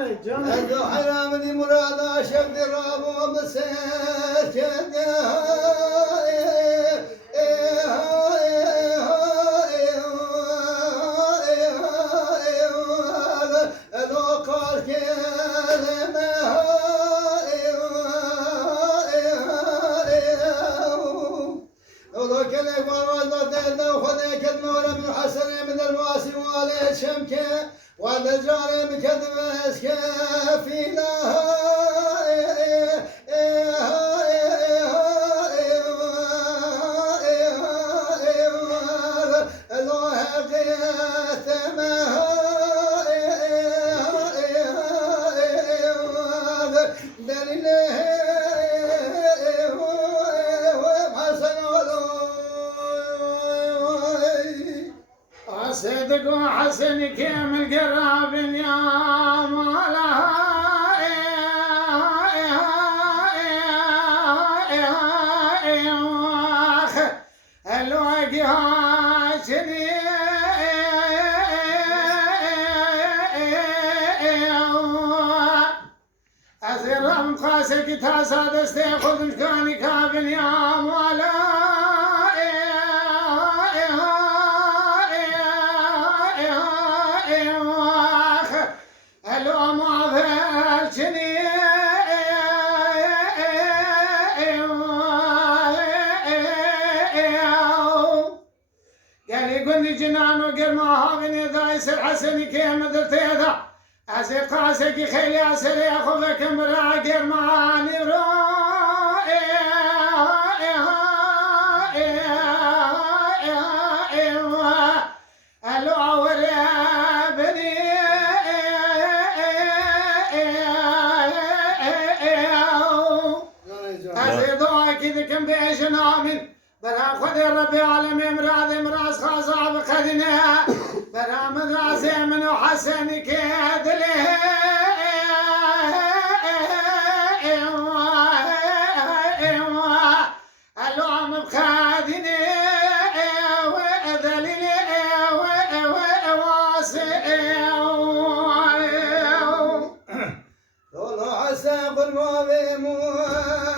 ادو حرامني مرادا شد رابو مسير وهذا جاري مكذب فينا صدق وحسن كامل قراب يا مالها الواقي هاشني أزر مقاسك تاساد استيخذ مكاني كابل يا مالها جنان وقر ما هاغني ذا يسر حسني كيم درتيدا أزي قاسك خيلي أسر يا خوفك مرا قر معاني العور يا بني أزي ضوء كذا كم بيجنا من برا خذ ربي عالمي مراد مراس خاصة بخدنا برا مدرسة من وحسن كادله اللوم بخادني وذلني والله حسن بالماضي مرادها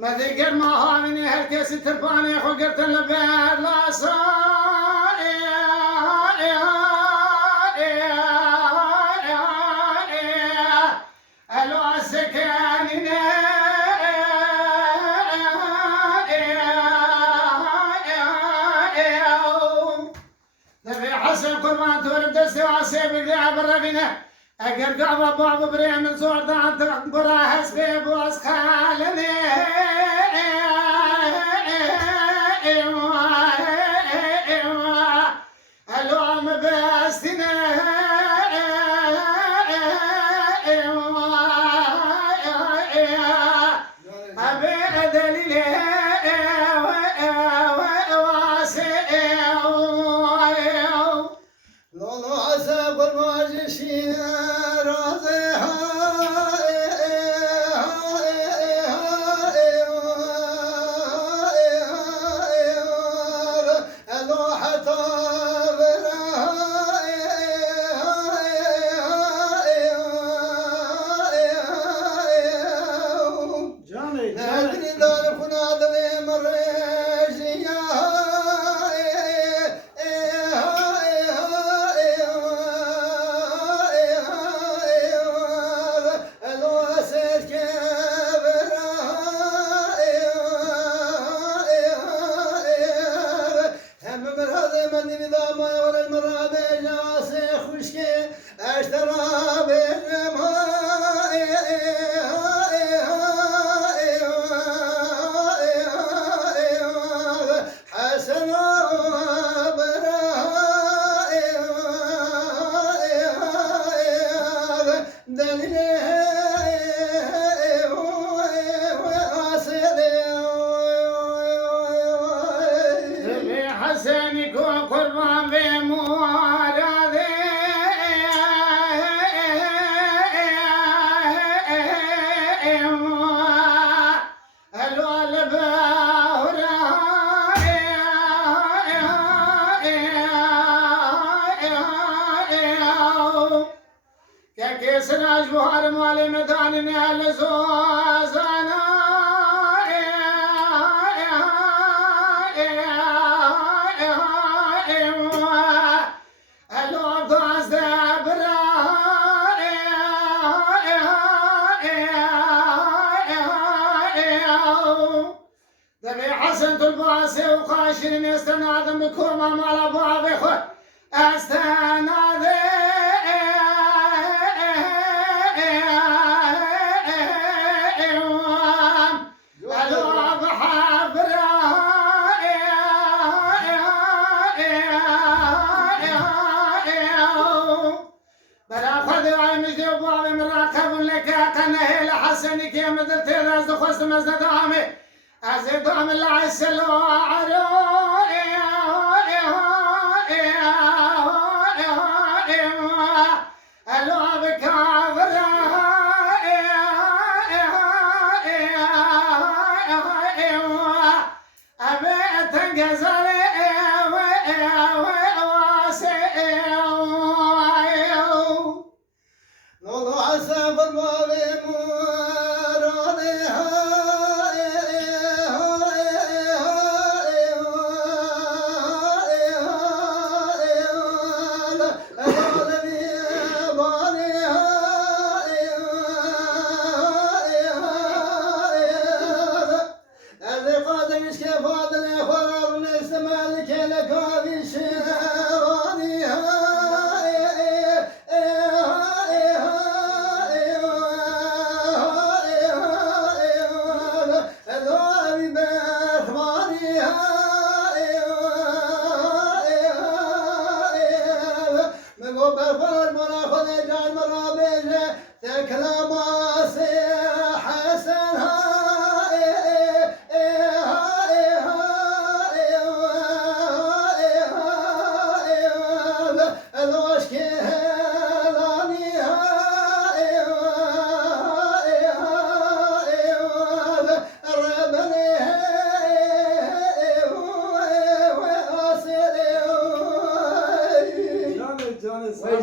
ما ذكر ما هاني هالكيس ترباني خقرت اللبير لا الو سكاننا نبي حسن كل ما تولد دستي وعسيب ذا بالرغنة أقرقع بابا بريم من زور دان تقبرا حسبي بواسخالني الوام باستنا أبي دليل واسي دار خناد مرشیا حسنك وقربان في مرادي الوالب كيس نجبار مالي مداننا لزوزانا ذبي حسنت الباسي وقاشرين يستنادم بكوما مال بابي خد استنادي الواب حبرا بلا خذ عي مجدي وبابي مراكب لك قنه لحسنك يا مدلتي راز خست مزد عامي أزيد من العسل وعرو الواب كافر أبي تنقزل والله أسف المالي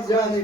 Johnny,